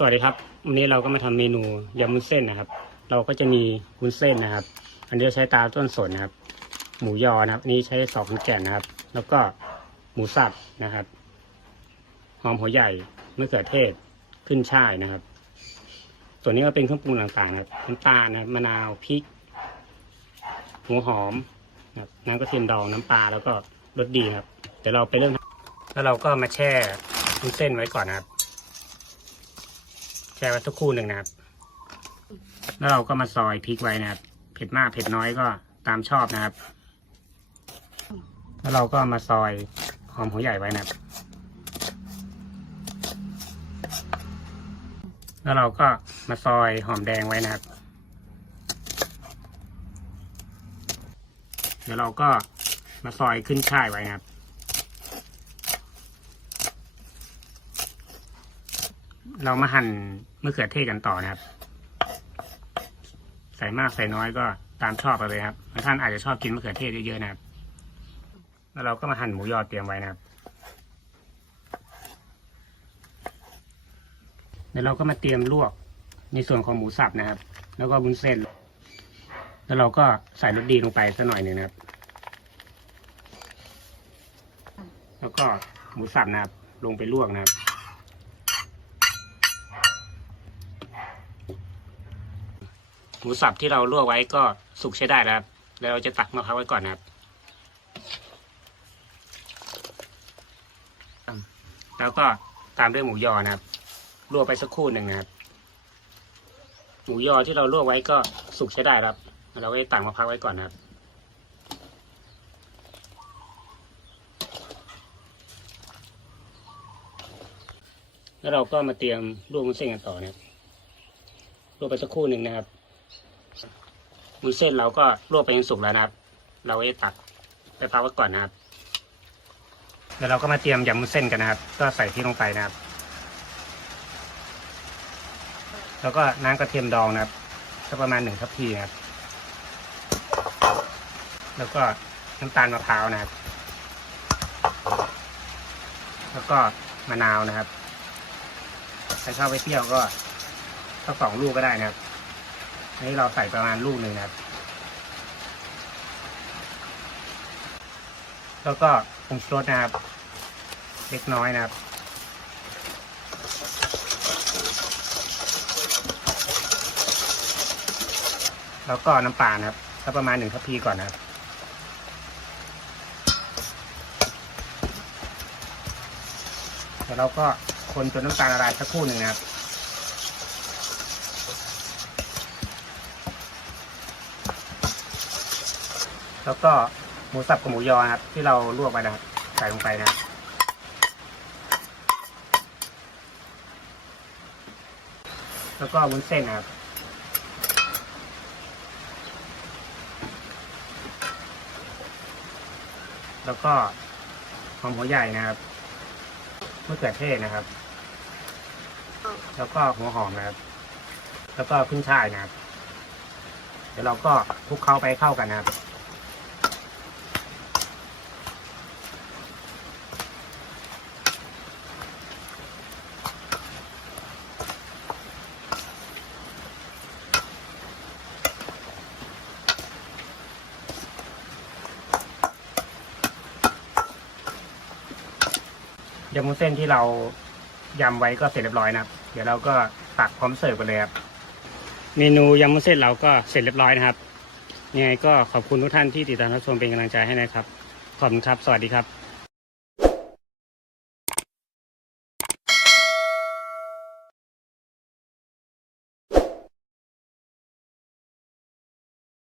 สวัสดีครับวันนี้เราก็มาทำเมนูยำวุ้นเส้นนะครับ เราก็จะมีวุ้นเส้นนะครับ อันนี้ใช้ตาต้นสนนะครับ หมูยอนะครับนนี้ใช้สองแก่นนะครับ แล้วก็หมูสับนะครับหอมหัวใหญ่มะเขือเทศขึ้นช่ายนะครับ ส่วนนี้ก็เป็นเครื่องปรุงต่างๆนะครับน้ำตาลนะมะนาวพริกหัวหอมนะครับน้ำกระเทียมดองน้ำปลาแล้วก็รสดีครับเดี๋ยวเราไปเริ่มแล้วเราก็มาแช่วุ้นเส้นไว้ก่อนนะครับ แช่ไว้สักครู่หนึ่งนะครับ แล้วเราก็มาซอยพริกไว้นะครับ เผ็ดมากเผ็ดน้อยก็ตามชอบนะครับ แล้วเราก็มาซอยหอมหัวใหญ่ไว้นะครับ แล้วเราก็มาซอยหอมแดงไว้นะครับ เดี๋ยวเราก็มาซอยขึ้นช่ายไว้นะครับ เรามาหั่นมะเขือเทศกันต่อนะครับ ใส่มากใส่น้อยก็ตามชอบไปเลยครับบางท่านอาจจะชอบกินมะเขือเทศเยอะๆนะครับ แล้วเราก็มาหั่นหมูยอเตรียมไว้นะครับเดี๋ยวเราก็มาเตรียมลวกในส่วนของหมูสับนะครับ แล้วก็บุ้นเส้น แล้วเราก็ใส่รสดีลงไปสักหน่อยหนึ่งนะครับ แล้วก็หมูสับนะครับ ลงไปลวกนะครับ หมูสับที่เราลวกไว้ก็สุกใช้ได้แล้วครับแล้วเราจะตักมาพักไว้ก่อนนะครับ แล้วก็ตามด้วยหมูยอนะครับลวกไปสักครู่หนึ่งนะครับ หมูยอที่เราลวกไว้ก็สุกใช้ได้ครับ เราก็จะตักมาพักไว้ก่อนนะครับแล้วเราก็มาเตรียมลวกมุ้นเส้นกันต่อนะครับลวกไปสักครู่หนึ่งนะครับ มุ้นเส้นเราก็ลวกไปจนสุกแล้วนะครับ เราก็จะตักไปพักไว้ก่อนนะครับแล้วเราก็มาเตรียมยำมุ้นเส้นกันนะครับ ก็ใส่ที่ลงไปนะครับ แล้วก็น้ำกระเทียมดองนะครับก็ประมาณหนึ่งทัพพีนะครับ แล้วก็น้ำตาลมะพร้าวนะครับ แล้วก็มะนาวนะครับใครชอบไปเปรี้ยวก็สักสองลูกก็ได้นะครับ นี้เราใส่ประมาณลูกหนึ่งนะครับ แล้วก็ปรุงรสนะครับ เล็กน้อยนะครับ แล้วก็น้ำปลานะครับก็ประมาณหนึ่งทัพพีก่อนนะครับแล้วเราก็คนจนน้ำตาลละลายสักครู่หนึ่งนะครับ แล้วก็หมูสับกับหมูยอครับ ที่เราลวกไปนะครับใส่ลงไปนะครับแล้วก็วุ้นเส้นนะครับแล้วก็หอมหัวใหญ่นะครับมะเขือเทศนะครับ แล้วก็หัวหอมนะครับ แล้วก็ขึ้นช่ายนะครับ เดี๋ยวเราก็คลุกเข้าไปเข้ากันนะครับ ยำมุ้นเส้นที่เรายำไว้ก็เสร็จเรียบร้อยนะครับ เดี๋ยวเราก็ตักพร้อมเสิร์ฟกันเลยครับ เมนูยำมุ้นเส้นเราก็เสร็จเรียบร้อยนะครับยังไงก็ขอบคุณทุกท่านที่ติดตามรับชมเป็นกำลังใจให้นะครับ ขอบคุณครับ สวัสดีครับ